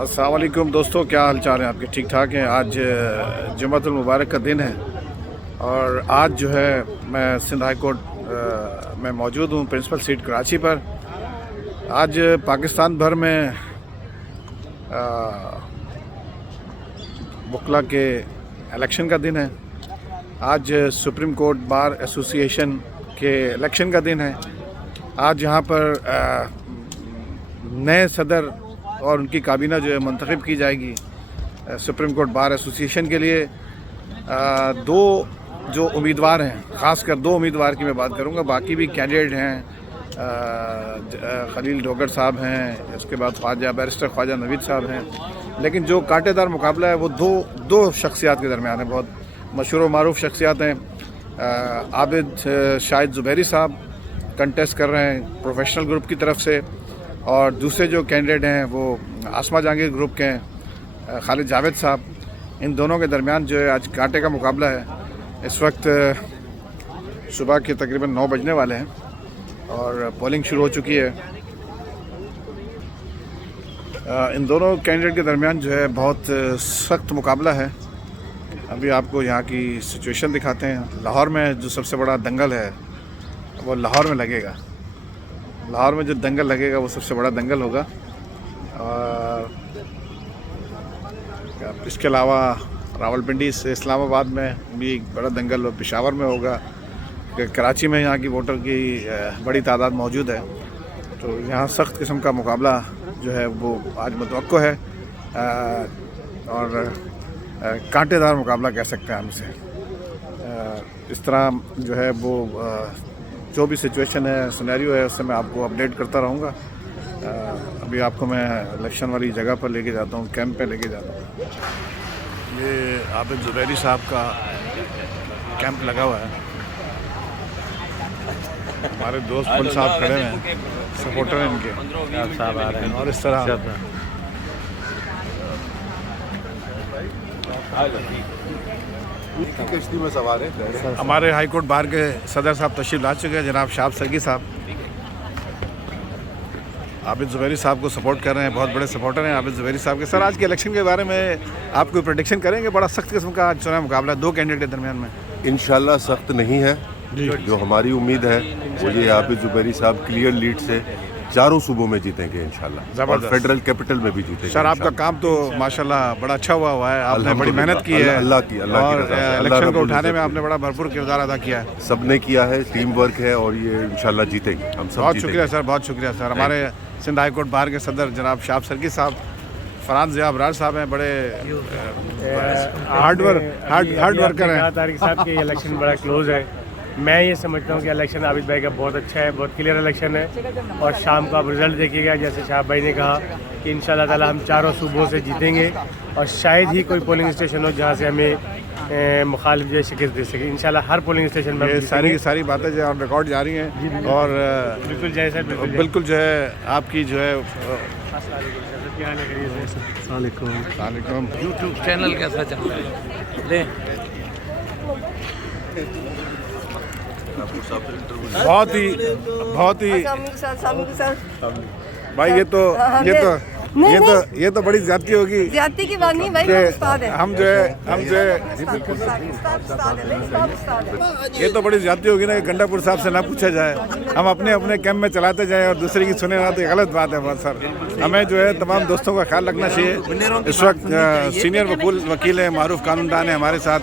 अस्सलाम वालेकुम दोस्तों, क्या हाल चाल है आपके? ठीक ठाक हैं। आज जुम्मतुल मुबारक का दिन है और आज जो है मैं सिंध हाई कोर्ट में मौजूद हूँ, प्रिंसिपल सीट कराची पर। आज पाकिस्तान भर में वकला के इलेक्शन का दिन है। आज सुप्रीम कोर्ट बार एसोसिएशन के इलेक्शन का दिन है। आज यहाँ पर नए सदर और उनकी काबीना जो है मंतखब की जाएगी सुप्रीम कोर्ट बार एसोसिएशन के लिए। दो जो उम्मीदवार हैं, ख़ासकर दो उम्मीदवार की मैं बात करूंगा, बाकी भी कैंडिडेट हैं। खलील डोगर साहब हैं, इसके बाद बैरिस्टर ख्वाजा नवीद साहब हैं, लेकिन जो कांटेदार मुकाबला है वो दो शख्सियात के दरमियान है। बहुत मशहूर व मारूफ शख्सियात हैं। आबिद शाहिद ज़ुबैरी साहब कंटेस्ट कर रहे हैं प्रोफेशनल ग्रुप की तरफ से, और दूसरे जो कैंडिडेट हैं वो आसमा जहांगीर ग्रुप के हैं, खालिद जावेद साहब। इन दोनों के दरमियान जो है आज कांटे का मुकाबला है। इस वक्त सुबह के तकरीबन 9 बजने वाले हैं और पोलिंग शुरू हो चुकी है। इन दोनों कैंडिडेट के दरमियान जो है बहुत सख्त मुकाबला है। अभी आपको यहाँ की सिचुएशन दिखाते हैं। लाहौर में जो सबसे बड़ा दंगल है वो लाहौर में लगेगा। लाहौर में जो दंगल लगेगा वो सबसे बड़ा दंगल होगा। और इसके अलावा रावलपिंडी से इस्लामाबाद में भी एक बड़ा दंगल और पेशावर में होगा। कराची में यहाँ की वोटर की बड़ी तादाद मौजूद है, तो यहाँ सख्त किस्म का मुकाबला जो है वो आज मुतवक्को है और कांटेदार मुकाबला कह सकते हैं हम इसे। इस तरह जो है वो जो भी सिचुएशन है, सिनेरियो है, उससे मैं आपको अपडेट करता रहूँगा। अभी आपको मैं इलेक्शन वाली जगह पर लेके जाता हूँ, कैंप पे लेके जाता हूँ। ये आबिद ज़ुबैरी साहब का कैंप लगा हुआ है। हमारे दोस्त पुल साहब खड़े हैं, सपोर्टर हैं इनके साहब आ रहे हैं। और इस तरह किश्ती में सवार है। हमारे हाई कोर्ट बार के सदर साहब तशरीफ ला चुके हैं, जनाब शाह सरगी साहब। आबिद ज़ुबैरी साहब को सपोर्ट कर रहे हैं, बहुत बड़े सपोर्टर हैं आबिद ज़ुबैरी साहब के। सर, आज के इलेक्शन के बारे में आप कोई प्रेडिक्शन करेंगे? बड़ा सख्त किस्म का चुनाव मुकाबला दो कैंडिडेट के दरमियान में। इंशाल्लाह सख्त नहीं है। जो हमारी उम्मीद है वो ये आबिद ज़ुबैरी साहब क्लियर लीड से चारों सूबों में जीतेंगे इंशाल्लाह, और फेडरल कैपिटल में भी जीतेंगे। सर, आपका काम तो माशाल्लाह बड़ा अच्छा हुआ है। आपने बड़ी मेहनत की है, अल्लाह की और इलेक्शन को उठाने में आपने बड़ा भरपूर किरदार अदा किया है। सबने किया है, टीम वर्क है, और ये इंशाल्लाह जीतेंगे हम सब। बहुत शुक्रिया सर, बहुत शुक्रिया सर। हमारे सिंध हाई कोर्ट बार के सदर जनाब शाह सरगी साहब, फरहान ज़िया अबरार साहब हैं, बड़े हार्ड वर्कर हैं। तारिक साहब के इलेक्शन बड़ा क्लोज है। मैं ये समझता हूँ कि इलेक्शन आबिद भाई का बहुत अच्छा है, बहुत क्लियर इलेक्शन है, और शाम को आप रिज़ल्ट देखिएगा। जैसे शाह भाई ने कहा कि इंशाल्लाह ताला हम चारों सूबों से जीतेंगे, और शायद ही कोई पोलिंग स्टेशन हो जहाँ से हमें मुखालिफ जो शिकस्त दे सके। इंशाल्लाह हर पोलिंग स्टेशन में ये सारी की सारी बातें जो है रिकॉर्ड जा रही हैं, और बिल्कुल जय सर, बिल्कुल जो है आपकी जो है यूट्यूब चैनल कैसा चल रहा है? ले बहुत ही भाई, ये तो बड़ी ज्यादती होगी। ज्यादती की बात नहीं भाई, उस्ताद है। हम जो है ये तो बड़ी ज्यादती होगी ना कि गंडापुर साहब से ना पूछा जाए, हम अपने अपने कैंप में चलाते जाएं और दूसरे की सुने ना, तो गलत बात है बहुत सर। हमें जो है तमाम दोस्तों का ख्याल रखना चाहिए। इस वक्त सीनियर वकील हैं, मारूफ कानूनदान है हमारे साथ,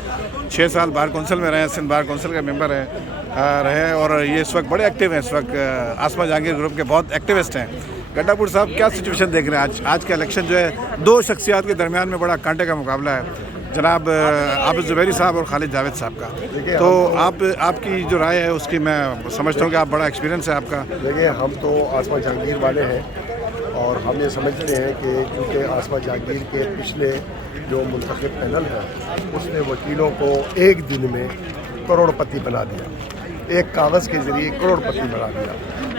6 साल बार कौंसिल में रहे हैं, सिंध बार कौंसिल के मेंबर रहे, और ये इस वक्त बड़े एक्टिव हैं। इस वक्त आसमा जहांगीर ग्रुप के बहुत एक्टिविस्ट हैं। गंडापुर साहब, क्या सिचुएशन देख रहे हैं? आज का इलेक्शन जो है दो शख्सियात के दरमियान में बड़ा कांटे का मुकाबला है, जनाब आबिद ज़ुबैरी साहब और खालिद जावेद साहब का। तो आपकी जो राय है उसकी मैं समझता हूँ कि आप बड़ा एक्सपीरियंस है आपका। देखिए, हम तो आसमा जहांगीर वाले हैं, और हम ये समझते हैं कि क्योंकि आसमा जहांगीर के पिछले जो मुंतखब पैनल है उसने वकीलों को एक दिन में करोड़पति बना दिया, एक कागज़ के ज़रिए करोड़पति बना दिया।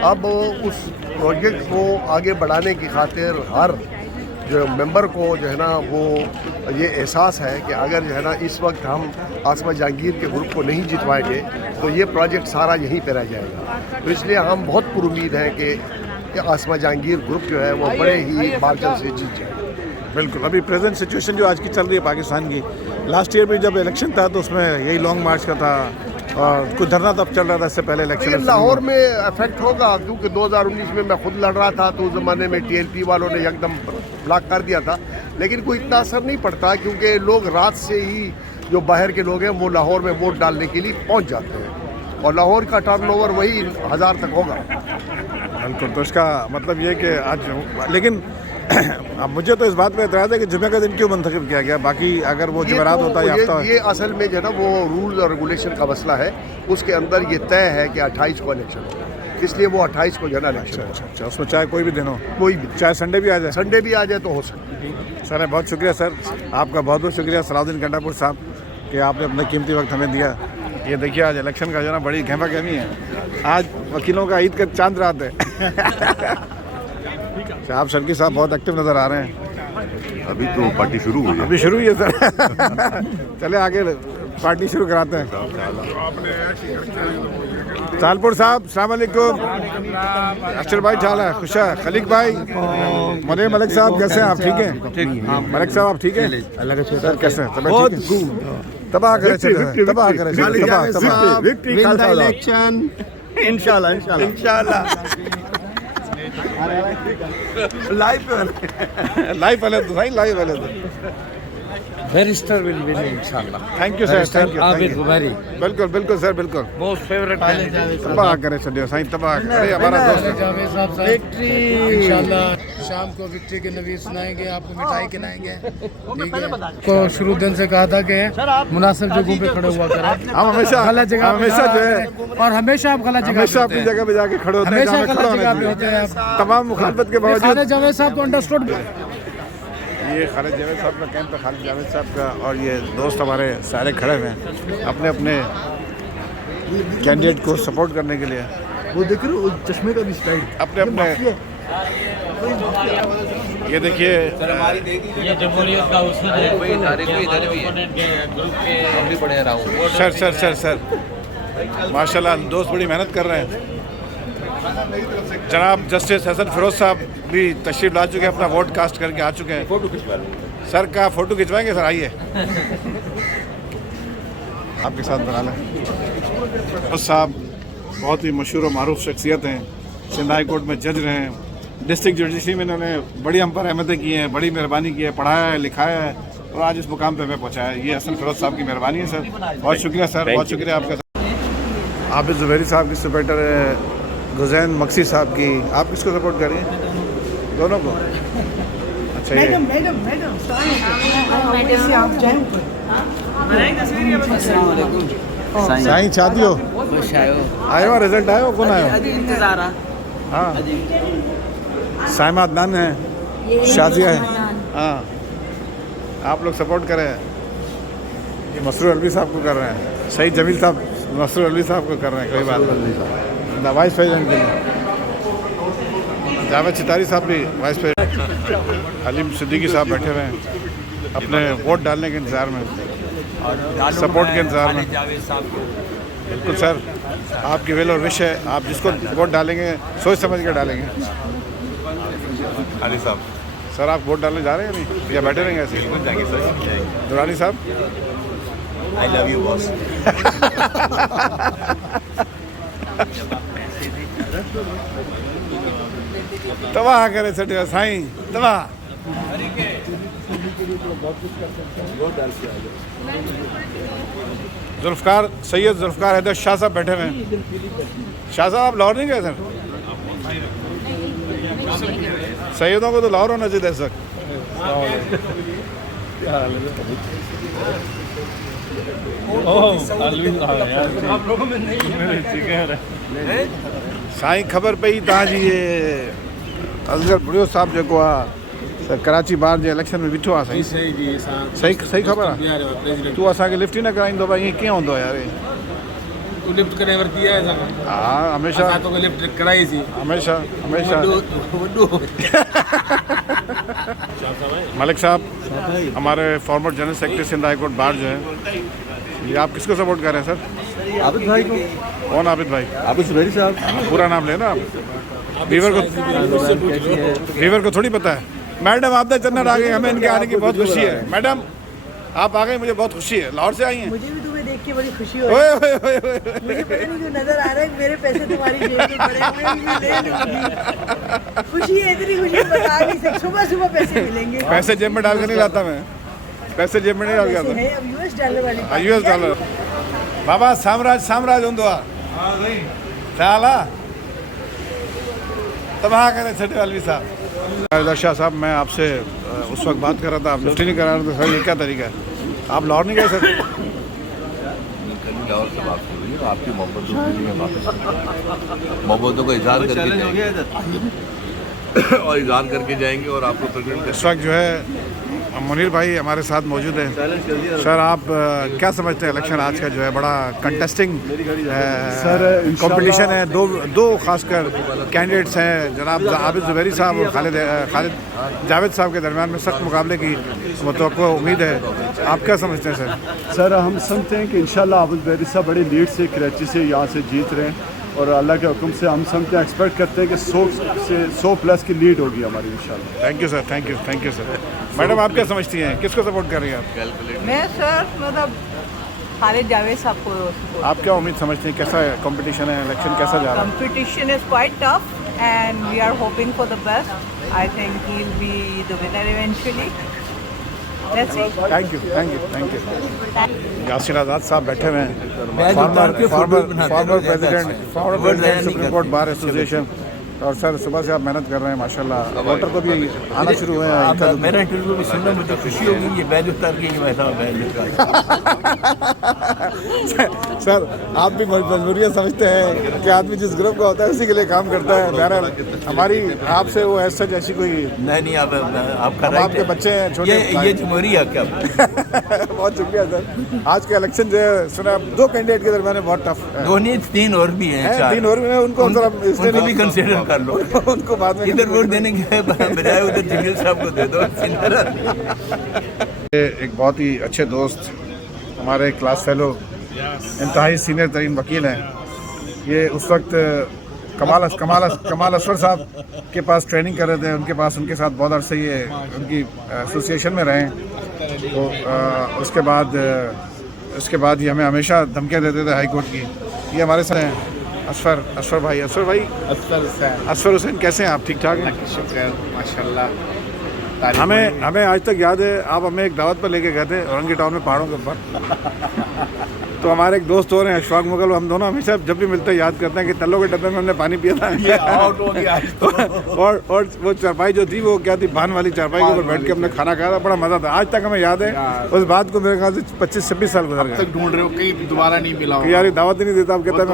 अब उस प्रोजेक्ट को आगे बढ़ाने की खातिर हर जो मेंबर को जो है ना वो ये एहसास है कि अगर जो है ना इस वक्त हम आसमा जहांगीर के ग्रुप को नहीं जितवाएंगे तो ये प्रोजेक्ट सारा यहीं पे रह जाएगा। तो इसलिए हम बहुत पुरुमीद हैं कि आसमा जहांगीर ग्रुप जो है वो बड़े ही मार्जिन से जीत जाए। बिल्कुल। अभी प्रेजेंट सिचुएशन जो आज की चल रही है पाकिस्तान की, लास्ट ईयर भी जब इलेक्शन था तो उसमें यही लॉन्ग मार्च का था और कुछ धरना तब चल रहा था इससे पहले लेकिन इलेक्शन। लाहौर में इफेक्ट होगा, क्योंकि 2019 में मैं खुद लड़ रहा था तो उस ज़माने में TLP वालों ने एकदम ब्लॉक कर दिया था, लेकिन कोई इतना असर नहीं पड़ता क्योंकि लोग रात से ही जो बाहर के लोग हैं वो लाहौर में वोट डालने के लिए पहुंच जाते हैं और लाहौर का टर्नओवर वही 1000 तक होगा। बिल्कुल। तो इसका मतलब ये कि आज, लेकिन अब मुझे तो इस बात पे एतराज़ है कि जुमे का दिन क्यों मुंतखब किया गया, बाकी अगर वो जुमेरात होता है हफ्ता। ये असल में जो है ना वो रूल्स और रेगुलेशन का मसला है, उसके अंदर ये तय है कि 28 को इलेक्शन हो, इसलिए वो 28 को जो है ना इलेक्शन है। अच्छा, उसमें चाहे कोई भी दिन हो, कोई भी, चाहे संडे भी आ जाए। संडे भी आ जाए तो हो सकता। सर बहुत शुक्रिया सर, आपका बहुत बहुत शुक्रिया सलाउद्दीन कंडापुर साहब कि आपने अपना कीमती वक्त हमें दिया। ये देखिए आज इलेक्शन का जो ना बड़ी गहमा गहमी है, आज वकीलों का ईद का चांद रात है। आप शर्की साहब बहुत एक्टिव नज़र आ रहे हैं। अभी तो पार्टी शुरू हुई है। अभी शुरू ही है सर। चले आगे पार्टी शुरू कराते हैं। सालपुर साहब अस्सलाम वालेकुम। अक्षर भाई ठाल है, खुश है, खलीक भाई, मुनीर मलिक साहब कैसे हैं आप? ठीक हैं मलिक साहब, आप ठीक हैं? सर कैसे हैं? तबाह करे तबाह करे इलेक्शन इंशाल्लाह लाइव वाले तो सही, लाइव वाले तो बैरिस्टर विल विन इंशाल्लाह। Thank you sir, thank you. Abid Zubairi बिल्कुल बिल्कुल सर, बिल्कुल। Most favourite candidate. तबाह करे छो साईं, तबाह करे हमारा दोस्त। जावेद साहब विक्ट्री इंशाल्लाह। शाम को विक्ट्री के नवीद सुनाएंगे, आपको मिठाई खिलाएंगे। ठीक है, को शुरू दिन से कहा था कि मुनासिब जगहों पे खड़े हुआ करें। हम हमेशा गलत जगह हमेशा जो है, और हमेशा आप गलत जगह हमेशा अपनी जगह पे जाके खड़े होते हैं, हमेशा जहाँ पे खड़ा गलत जगह पे होना होते चाहिए। हैं आप। तमाम मुखालफत के बावजूद खालिद जावेद साहब तो अंडरस्टूड। ये खालिद जावेद साहब का कैंप है, खालिद जावेद साहब का, और ये दोस्त हमारे सारे खड़े हुए हैं अपने अपने कैंडिडेट को सपोर्ट करने के लिए। वो देख रहे हो चश्मे का भी स्टाइल अपने अपने ये देखिए ये जमहूरियत का उसूल है, कोई इधर भी ग्रुप के हम भी पढ़े रहा हूं। सर सर सर सर माशाल्लाह दोस्त बड़ी मेहनत कर रहे हैं। जनाब जस्टिस हसन फिरोज साहब भी तशरीफ ला चुके हैं, अपना वोट कास्ट करके आ चुके हैं। फोटो खिंचवा सर का फोटो खिंचवाएंगे सर, आइए आपके साथ बना लें। उस साहब बहुत ही मशहूर और मारूफ शख्सियत हैं, सिंध हाई कोर्ट में जज रहे हैं, डिस्ट्रिक्ट जुडिशरी में इन्होंने बड़ी हम पर अहमतें की हैं, बड़ी मेहरबानी की है, पढ़ाया है, लिखाया है और आज इस मुकाम पे हमें पहुँचाया है। ये हसन फिरोज साहब की मेहरबानी है सर, बहुत शुक्रिया सर, बहुत शुक्रिया आपका। आबिद जुबैरी साहब की सुपेटर गुजैन मक्सी साहब की, आप किसको सपोर्ट कर रही हैं? दोनों को? अच्छा ये साईं शादी हो आयो, रिजल्ट आयो, कौन आयो? हाँ साइमा अदनान है, शाजिया है। हाँ आप लोग सपोर्ट करें। ये मसरूर अलवी साहब को कर रहे हैं, सही जमील साहब मसरूर अलवी साहब को कर रहे हैं, कोई बात नहीं। वाइस प्रेसिडेंट के लिए जावेद चितारी साहब भी वाइस प्रेसिडेंट। हलीम सिद्दीकी साहब बैठे हुए हैं अपने वोट डालने के इंतज़ार में, सपोर्ट के इंतज़ार में। बिल्कुल सर, आपकी वेल और विश है, आप जिसको वोट डालेंगे सोच समझ कर डालेंगे। अली साहब सर आप वोट डालने जा रहे हैं नहीं या बैठे रहेंगे ऐसे ही? जाएंगे सर। दुरानी साहब आई लव यू बॉस। तबाह करे छॾियो साईं, तबाह। जुल्फ़कार सैयद जुल्फ़कार हैदर शाह साहब बैठे हुए हैं। शाह साहब आप लाहौर नहीं गए सर? सैयदों को तो लाहौर होना चाहिए सर। साईं ख़बर पई तव्हांजी ये असगर बुढ़ियो साहब जेको आहे कराची बार जे इलेक्शन में बीठो आहे साईं, सही सही ख़बर आहे? तूं असांखे लिफ्ट ई न कराईंदो भाई, ईअं कीअं हूंदो यार? लिफ्ट करे वरती है असां। हाँ हमेशा तो लिफ्ट कराई सी हमेशा हमेशा। मलिक साहब हमारे former general secretary Sindh high court bar जो है, ये आप किसको सपोर्ट कर रहे हैं सर? आबिद भाई को। कौन आबिद भाई? आबिद जुबैरी साहब। पूरा नाम लेना आप। वीवर को थोड़ी पता है। मैडम आप तो चन्नर आ गए, हमें इनके आने की बहुत खुशी है। मैडम आप आ गए, मुझे बहुत खुशी है। लाहौर से आई हैं? मुझे भी तुम्हें देख के बड़ी खुशी हो रही है। मुझे पता नहीं क्यों नजर आ रहा है कि मेरे पैसे तुम्हारी जेब में पड़े हुए हैं, मैं ले लूंगी। खुशी है, इतनी खुशी बता नहीं सकती। सुबह सुबह पैसे मिलेंगे। पैसे जेब में डाल के नहीं लाता मैं, पैसे जेब में नहीं डाल के आता। है अब यूएस डॉलर वाली यूएस डॉलर बाबा साम्राज्य उन्दुआ चाला तबाह करे छठे वाली साहब। शाह साहब मैं आपसे उस वक्त बात कर रहा था, आप लिफ्ट नहीं करा रहे थे। सर ये क्या तरीका है, आप लाहौर नहीं गए सर? लाहौर से बात हो रही है, आपकी मोहब्बत में वापस मोहब्बतों का इजहार करके जाएंगे और इजहार करके जाएंगे और आपको प्रेजेंट। इस वक्त जो है मुनीर भाई हमारे साथ मौजूद हैं। सर आप क्या समझते हैं इलेक्शन आज का जो है बड़ा कंटेस्टिंग कंपटीशन है, दो खासकर कैंडिडेट्स हैं, जनाब आबिद ज़ुबैरी साहब और खालिद जावेद साहब के दरमियान में सख्त मुकाबले की मुतवक्को उम्मीद है। आप क्या समझते हैं सर? सर हम समझते हैं कि इंशाल्लाह आबिद ज़ुबैरी साहब बड़ी लीड से कराची से यहाँ से जीत रहे हैं और अल्लाह के हुक्म से हम समझते हैं, एक्सपेक्ट करते हैं कि 100 प्लस की लीड होगी हमारी इंशाल्लाह। Thank you sir, thank you sir. Madam आप क्या समझती हैं, किसको सपोर्ट कर रही हैं आप? मैं सर मतलब खालिद जावेद साहब को। आप क्या उम्मीद समझते हैं, कैसा कंपटीशन है, इलेक्शन कैसा जा रहा है? Competition is quite tough and we are hoping for the best. I think he will be the winner eventually. Let's see. Thank you. Yasir Azad साहब बैठे हुए हैं, former president supreme court bar association. और सर सुबह से आप मेहनत कर रहे हैं माशाल्लाह, वोटर को भी आना शुरू हुए हैं। मेरा इंटरव्यू भी सुनना मुझे खुशी होगी, ये बैज उतार के मैं सर आप भी मजबूरियाँ समझते हैं कि आदमी जिस ग्रुप का होता है उसी के लिए काम करता है। बहरहाल हमारी आपसे वो ऐसा जैसी कोई नहीं आपका आपके बच्चे हैं छोटे, ये जमहूरिया क्या बहुत शुक्रिया सर। आज का इलेक्शन जो है सुना 2 कैंडिडेट के दरमियान बहुत टफ है। 3 और भी हैं, 3 और भी हैं, उनको भी कंसीडर कर लो। उनको बाद में इधर वोट देने के बजाय उधर जमील साहब को दे दो। एक बहुत ही अच्छे दोस्त, हमारे क्लास फेलो, इंतहाई सीनियर तरीन वकील हैं। ये उस वक्त कमाल असफर साहब के पास ट्रेनिंग कर रहे थे, उनके साथ बहुत अरसे ये उनकी एसोसिएशन में रहे। तो उसके बाद ये हमें हमेशा धमकियाँ देते थे हाई कोर्ट की। ये हमारे साथ हैं असफर भाई। असफर हुसैन कैसे हैं आप, ठीक ठाक हैं? शुक्र माशाल्लाह। हमें आज तक याद है आप हमें एक दावत पर लेके गए थे औरंगी टाउन में पहाड़ों के ऊपर। तो हमारे एक दोस्त और हैं अशफाक मुगल, हम दोनों हमेशा जब भी मिलते हैं याद करते हैं कि तल्लों के डब्बे में हमने पानी पिया था। और वो चारपाई जो थी वो क्या थी, भान वाली चारपाई के ऊपर बैठ के हमने खाना खाया था, बड़ा मज़ा था। आज तक हमें याद है उस बात को, मेरे ख्याल से 25-26 साल गुजर गए। ढूंढ रहे हो कहीं दोबारा नहीं मिला यार ये दावत ही नहीं देता, आप कहते हैं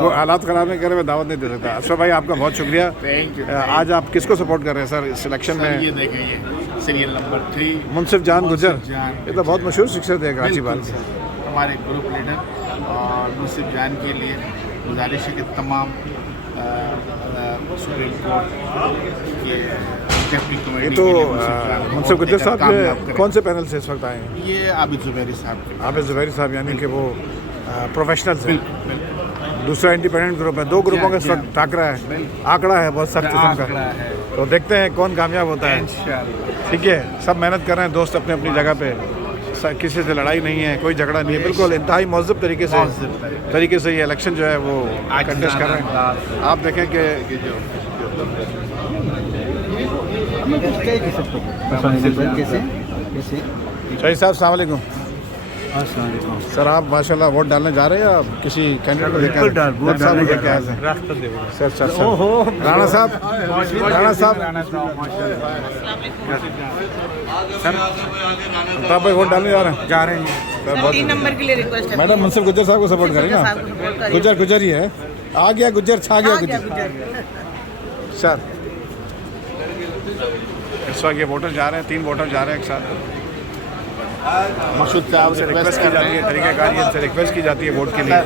वो हालात ख़राब है, कह रहे मैं दावत नहीं दे सकता। अशफाक भाई आपका बहुत शुक्रिया। Thank you. आज आप किसको सपोर्ट कर रहे हैं सर इस इलेक्शन में? ये देखेंगे सीरियल नंबर 3 मुंसिफ जान गुजर, ये तो बहुत मशहूर शिक्षक थे कराची बाल के, हमारे ग्रुप लीडर। और मुंसिफ जान के लिए गुजारिश है कि तमाम सुप्रीम कोर्ट के डिप्टी कमेटी। ये तो मुंसिफ गुजर साहब कौन से पैनल से इस वक्त आए हैं? ये आबिद ज़ुबैरी साहब। आबिद ज़ुबैरी साहब यानी कि वो प्रोफेशनल्स हैं, दूसरा इंडिपेंडेंट ग्रुप है। 2 ग्रुपों का इस वक्त टाकरा है, आंकड़ा है बहुत सख्त किस्म का। तो देखते हैं कौन कामयाब होता है इंशाल्लाह। ठीक है, सब मेहनत कर रहे हैं दोस्त अपने अपनी जगह पे, किसी से लड़ाई नहीं है, कोई झगड़ा नहीं है, बिल्कुल इंतहाई महज़ब तरीके से ये इलेक्शन जो है वो कंटेस्ट कर रहे हैं। आप देखें कि शाही साहब अस्सलाम वालेकुम। सर आप माशाल्लाह वोट डालने जा रहे हैं, आप किसी कैंडिडेट को लेकर? सर राणा साहब भाई वोट डालने जा रहे हैं? 3 नंबर के लिए रिक्वेस्ट है। मैडम मुंसिफ गुजर साहब को सपोर्ट करें ना? गुजर ही है, आ गया गुजर, छा गया गुजर। सर इस वक्त ये वोटर जा रहे हैं, 3 वोटर जा रहे हैं एक साथ। मकसूद साहब से रिक्वेस्ट की जाती है, तरीक़ाकार ये से रिक्वेस्ट की जाती है वोट के लिए।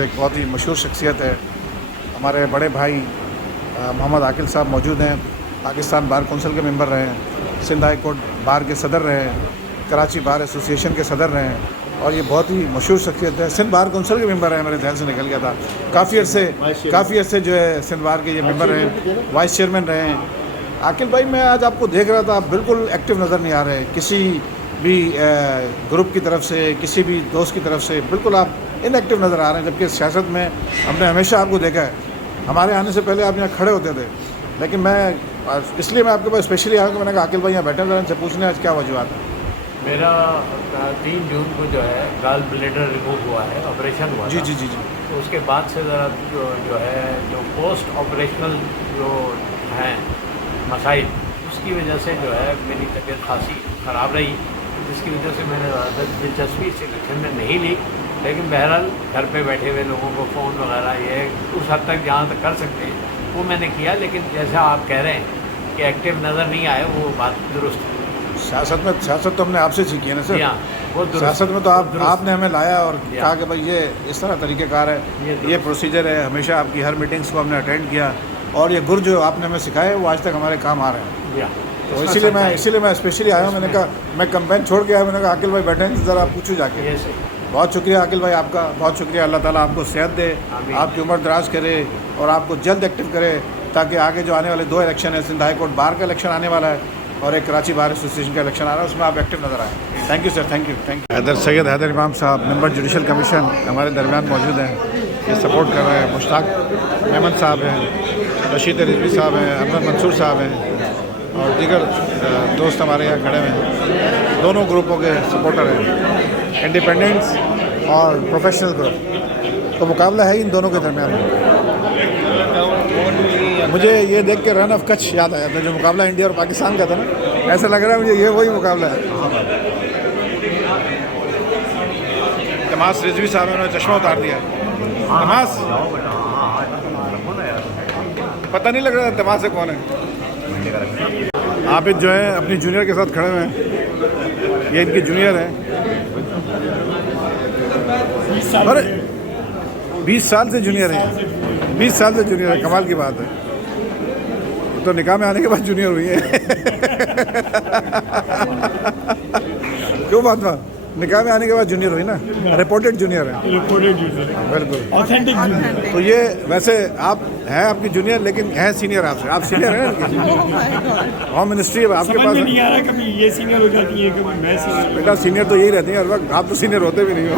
एक बहुत ही मशहूर शख्सियत है, हमारे बड़े भाई मोहम्मद आकिल साहब मौजूद हैं। पाकिस्तान बार कौंसिल के मेंबर रहे हैं, सिंध हाई कोर्ट बार के सदर रहे हैं, कराची बार एसोसिएशन के सदर रहे हैं। और ये बहुत ही मशहूर शख्सियत है। सिंध बार कौंसिल के मेंबर हैं, मेरे ध्यान से निकल गया था। काफ़ी अरसे जो है सिंध बार के ये मेंबर हैं, वाइस चेयरमैन रहे हैं। आकिल भाई, मैं आज आपको देख रहा था, आप बिल्कुल एक्टिव नज़र नहीं आ रहे किसी भी ग्रुप की तरफ से, किसी भी दोस्त की तरफ से, बिल्कुल आप इनएक्टिव नज़र आ रहे हैं। जबकि सियासत में हमने हमेशा आपको देखा है, हमारे आने से पहले आप यहाँ खड़े होते थे। लेकिन इसलिए मैं आपके पास स्पेशली आया कि मैंने कहा आकिल भाई यहाँ बैठे थे, इनसे पूछने आज क्या वजूहत है। मेरा 3 जून को जो है गाल ब्लेडर रिमूव हुआ है, ऑपरेशन हुआ जी था। जी जी जी। तो उसके बाद से ज़रा जो पोस्ट ऑपरेशनल जो हैं मसाइल, उसकी वजह से जो है मेरी तबीयत खासी ख़राब रही, जिसकी वजह से मैंने दिलचस्पी इस इलेक्शन में नहीं ली। लेकिन बहरहाल घर पे बैठे हुए लोगों को फ़ोन वगैरह ये उस हद तक जहाँ तक कर सकते हैं वो मैंने किया। लेकिन जैसा आप कह रहे हैं कि एक्टिव नज़र नहीं आए, वो बात दुरुस्त है। सियासत तो हमने आपसे सीखी है ना सर। सियासत में तो आपने हमें लाया और कहा कि भाई ये इस तरह तरीक़ेकार है, ये प्रोसीजर है। हमेशा आपकी हर मीटिंग्स को हमने अटेंड किया और ये गुर जो आपने हमें सिखाए वो आज तक हमारे काम आ रहे हैं। तो इसीलिए मैं स्पेशली आया हूँ। मैंने कहा मैं कैंपेन छोड़ के आया, मैंने कहा आकिल भाई बैठे हैं, ज़रा पूछूँ जाके। बहुत शुक्रिया आकिल भाई आपका, बहुत शुक्रिया। अल्लाह ताला आपको सेहत दे, आपकी उम्र दराज करे और आपको जल्द एक्टिव करे, ताकि आगे जो आने वाले 2 इलेक्शन है, सिंध हाई कोर्ट बार का इलेक्शन आने वाला है और एक कराची बार एसोसिएशन का इलेक्शन आ रहा है, उसमें आप एक्टिव नज़र आए। Thank you sir, thank you. Syed Haider Imam साहब, मेंबर जुडिशल कमीशन हमारे दरमियान मौजूद हैं, ये सपोर्ट कर रहे हैं। मुश्ताक अहमद साहब हैं, रशीद रिजवी साहब हैं, अहमद मंसूर साहब हैं और दीगर दोस्त हमारे यहाँ खड़े हुए हैं। दोनों ग्रुपों के सपोर्टर हैं, इंडिपेंडेंट्स और प्रोफेशनल ग्रुप। तो मुकाबला है इन दोनों के दरमियान। मुझे ये देख के रन ऑफ कच्छ याद आया था, जो मुकाबला इंडिया और पाकिस्तान का था ना, ऐसा लग रहा है मुझे ये वही मुकाबला है। तमास रिजवी साहब ने उन्होंने चश्मा उतार दिया। तमास पता नहीं लग रहा तमास से कौन है। आप जो है अपनी जूनियर के साथ खड़े हुए हैं, ये इनकी जूनियर है। अरे 20 साल से जूनियर है, 20 साल से जूनियर है, कमाल की बात है। तो निकाह में आने के बाद जूनियर हुई है। क्यों बात बा? निकाह में आने के बाद जूनियर हुई ना, रिपोर्टेड जूनियर है। बिल्कुल ऑथेंटिक जूनियर। तो ये वैसे आप हैं आपकी जूनियर, लेकिन हैं सीनियर आपसे। आप सीनियर हैं, होम मिनिस्ट्री आपके पास नहीं आ रहा। कभी ये सीनियर हो जाती है, कभी मैं सीनियर। बेटा सीनियर तो यही रहती है हर वक्त, आप तो सीनियर होते भी नहीं हो।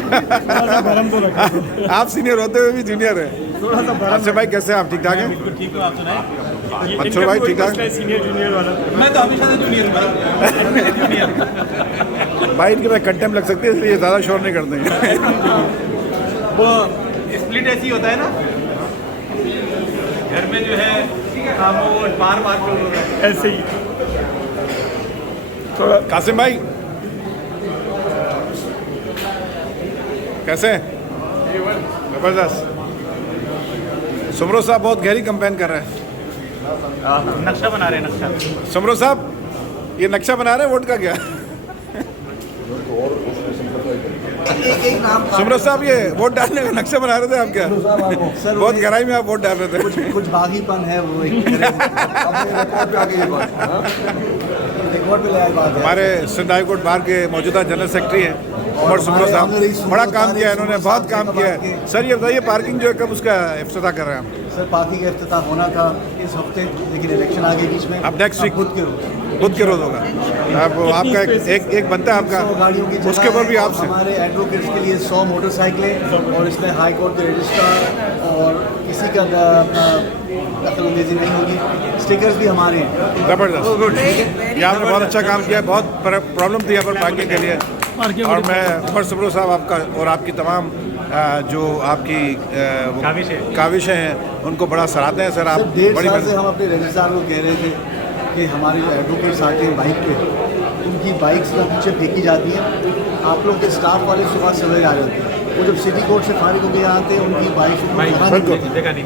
आप सीनियर होते हुए भी जूनियर है। अच्छा भाई कैसे हैं आप? ठीक ठाक हैं? ठीक हो आप सुनाएं? अच्छा भाई ठीक ठाक। सीनियर जूनियर वाला मैं तो हमेशा से जूनियर भाई इनके पास कंटेम्प लग सकती है, इसलिए ज़्यादा शोर नहीं करते हैं। वो स्प्लिट ऐसी होता है ना, घर में जो है वो बार ऐसे ही। थोड़ा कासिम भाई कैसे हैं? जबरदस्त। सुमरो साहब बहुत गहरी कैंपेन कर रहे हैं। नक्शा बना रहे हैं, नक्शा। सुमरो साहब ये नक्शा बना रहे हैं वोट का क्या? सुमरो साहब ये वोट डालने का नक्शा बना रहे थे आप क्या? बहुत गहराई में आप वोट डाल रहे थे। कुछ बागीपन है वो हमारे सिंध हाई कोर्ट बार के मौजूदा जनरल सेक्रेटरी हैं उमर सुमरो साहब, बड़ा काम किया है इन्होंने, बहुत काम किया है। सर ये बताइए पार्किंग जो है कब उसका इफ्तिताह कर रहे हैं आप? सर पार्किंग का इफ्तिताह होना था इस हफ्ते, लेकिन इलेक्शन आ गए बीच में। अब नेक्स्ट वीक बुध के रोज होगा। अब आपका एक बनता है आपका, गाड़ियों की उसके ऊपर भी आपसे हमारे एडवोकेट्स के लिए 100 मोटरसाइकिलें और इसमें हाई कोर्ट के रजिस्ट्रार और किसी का दखलअंदाजी नहीं होगी। स्टिकर्स भी हमारे हैं। जबरदस्त, यहाँ पर बहुत अच्छा काम किया है। बहुत प्रॉब्लम थी यहाँ पर पार्किंग के लिए, और मैं उमर सुमरो साहब आपका और आपकी तमाम जो आपकी काविशें हैं उनको बड़ा सराहते हैं। सर आप बड़ी साल से हम अपने रजिस्ट्रार को कह रहे थे कि हमारे जो एडवोकेट्स आते हैं बाइक पे, उनकी बाइक्स का पीछे फेंकी जाती हैं। आप लोग के स्टाफ वाले सुबह सवेरे आ जाते हैं, वो जब सिटी कोर्ट से फारिग होकर आते हैं उनकी बाइक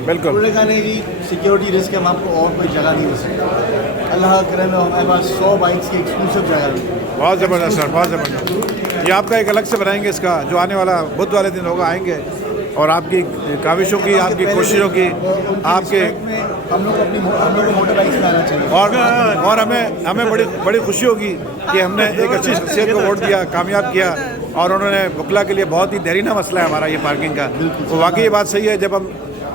बिल्कुल उन्होंने कहा नहीं जी सिक्योरिटी रिस्क है, हम आपको और कोई जगह नहीं दे सकते। अल्लाह करे में हमारे पास 100 बाइक्स की एक्सक्लूसिव जगह है। बहुत ज़बरदस्त सर, बहुत ज़बरदस्त। ये आपका एक अलग से बनाएंगे इसका, जो आने वाला बुध वाले दिन होगा आएंगे और आपकी काविशों की, आपकी कोशिशों की, आपके हम लोग मोटर बाइक से आना चाहिए। और हमें बड़ी खुशी होगी कि हमने एक अच्छी शख्सियत को वोट दिया, कामयाब किया और उन्होंने बुकला के लिए बहुत ही देरीना मसला है हमारा ये पार्किंग का। तो वाकई ये बात सही है, जब हम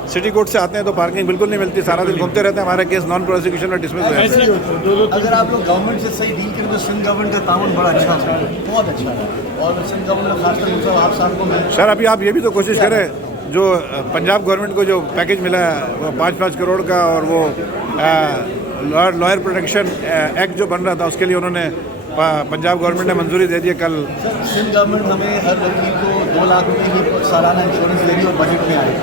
सिटी कोर्ट से आते हैं तो पार्किंग बिल्कुल नहीं मिलती, सारा दिन घूमते रहते हैं, हमारे केस नॉन प्रोसिक्यूशन में डिसमिस हो जाते हैं। अगर आप लोग गवर्नमेंट से सही डील करें तो सिंध गवर्नमेंट का ताउन बड़ा अच्छा है, बहुत अच्छा है। और सिंध गवर्नमेंट में खासकर मुझे आप साल को मैं सर अभी आप ये भी तो कोशिश करें, जो पंजाब गवर्नमेंट को जो पैकेज मिला है वो 5-5 करोड़ का, और वो लॉयर प्रोटेक्शन एक्ट जो बन रहा था उसके लिए उन्होंने पंजाब गवर्नमेंट ने मंजूरी दे दी है कल। सर सिंध गवर्नमेंट हमें हर वकील को 2 लाख रुपये की सालाना इंश्योरेंस दे रही है और बजट में आए,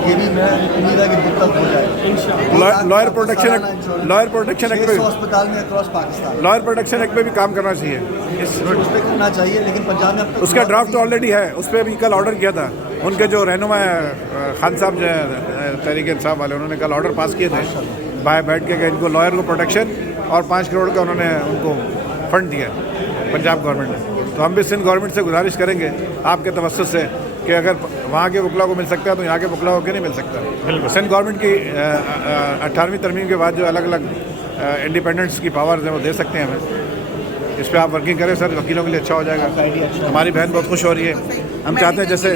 ये भी मैं उम्मीद है कि दिक्कत हो जाए। लॉयर प्रोटेक्शन एक्ट में अस्पताल में across Pakistan lawyer protection act में भी काम करना चाहिए, उस पर करना चाहिए, लेकिन पंजाब में अब तक उसका ड्राफ्ट तो ऑलरेडी है, उस पर भी कल ऑर्डर किया था। उनके जो रहनुमा खान साहब जो है तहरीक इंसाफ वाले, उन्होंने कल ऑर्डर पास किए थे बाहर बैठ के कि इनको लॉयर को प्रोटेक्शन और 5 करोड़ का उन्होंने उनको फंड दिया पंजाब गवर्नमेंट ने। तो हम भी सिंध गवर्नमेंट से गुजारिश करेंगे आपके तवज्जुह से कि अगर वहाँ के वकला को मिल सकता है तो यहाँ के वकला को क्यों नहीं मिल सकता। सिंध गवर्नमेंट की 18वीं तरमीम के बाद जो अलग अलग इंडिपेंडेंट्स की पावर्स हैं वो दे सकते हैं हमें। इस पर आप वर्किंग करें सर, वकीलों के लिए अच्छा हो जाएगा। हमारी बहन बहुत खुश हो रही है, हम चाहते हैं जैसे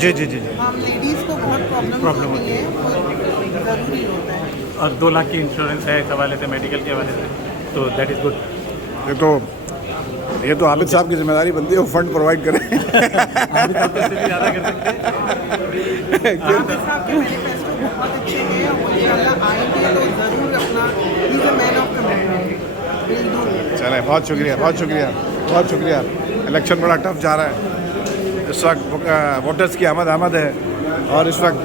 जी जी जी लेडीज़ को बहुत प्रॉब्लम होती है, ज़रूरी होता है। और 2 लाख की इंश्योरेंस है इस हवाले से, मेडिकल के हवाले से, तो दैट इज़ गुड। ये तो आबिद साहब की जिम्मेदारी बनती है, वो फंड प्रोवाइड करें। ज़्यादा कर सकते हैं। आबिद साहब के मैनिफेस्टो बहुत अच्छे हैं, और इंशाल्लाह आएंगे तो ज़रूर अपना he is a man of commitment. चले, बहुत शुक्रिया, बहुत शुक्रिया, बहुत शुक्रिया। इलेक्शन बड़ा टफ जा रहा है इस वक्त, वोटर्स की आमद है, और इस वक्त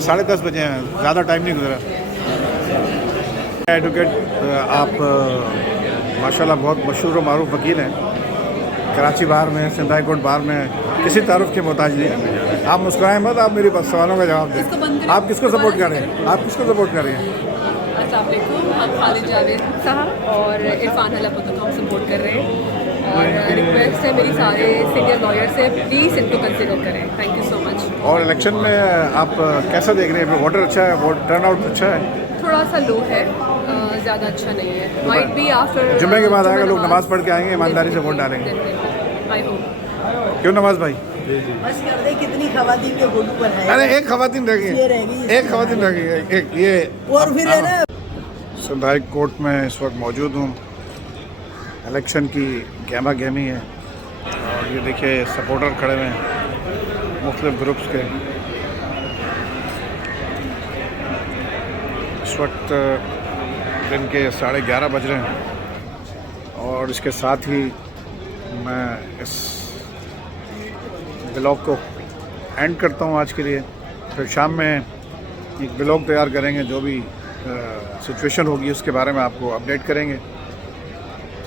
10:30 बजे हैं, ज़्यादा टाइम नहीं गुजरा। एडवोकेट आप माशाल्लाह बहुत मशहूर और मारूफ वकील हैं, कराची बार में, सिंध हाई कोर्ट बार में, किसी तारुफ के मोहताज नहीं। आप मुस्कुराएं मत, आप मेरी सवालों का जवाब दें। आप किसको सपोर्ट कर रहे हैं? आप किसको सपोर्ट कर रहे हैं? अस्सलाम वालेकुम, हम खालिद जावेद साहब और इरफान हलापुत्ता को हम सपोर्ट कर रहे हैं, और रिक्वेस्ट है मेरी सारे सीनियर लॉयर से, प्लीज़ इनको कंसिडर करें। Thank you so much. और इलेक्शन में आप कैसा देख रहे हैं? वोटर अच्छा है, वोट टर्नआउट अच्छा है? थोड़ा सा लो है, ज़्यादा अच्छा नहीं है। माइट बी आफ्टर जुम्मे के बाद आएगा, लोग नमाज़ पढ़ के आएंगे, ईमानदारी से वोट डालेंगे। I hope. क्यों नवाज भाई? बस कर दे, कितनी खवातीन के गोलू पर है। अरे एक खवातीन रह गई, एक खवातीन रह गई, एक ये। और फिर है ना, सिंध हाई कोर्ट में इस वक्त मौजूद हूँ। इलेक्शन की गहमा गहमी है, और ये देखिए सपोर्टर खड़े हुए हैं मुख्तलिफ ग्रुप्स के। इस वक्त दिन के 11:30 बज रहे हैं, और इसके साथ ही मैं इस ब्लॉग को एंड करता हूँ आज के लिए। फिर शाम में एक ब्लॉग तैयार करेंगे, जो भी सिचुएशन होगी उसके बारे में आपको अपडेट करेंगे।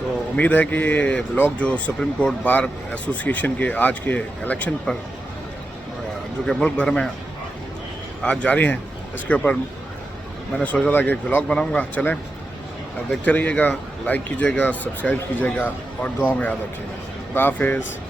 तो उम्मीद है कि ये ब्लॉग जो सुप्रीम कोर्ट बार एसोसिएशन के आज के इलेक्शन पर जो कि मुल्क भर में आज जारी हैं, इसके ऊपर मैंने सोचा था कि एक ब्लॉग बनाऊंगा। चलें, देखते रहिएगा, लाइक कीजिएगा, सब्सक्राइब कीजिएगा, और दुआ में याद रखिएगा। खुदा हाफिज़।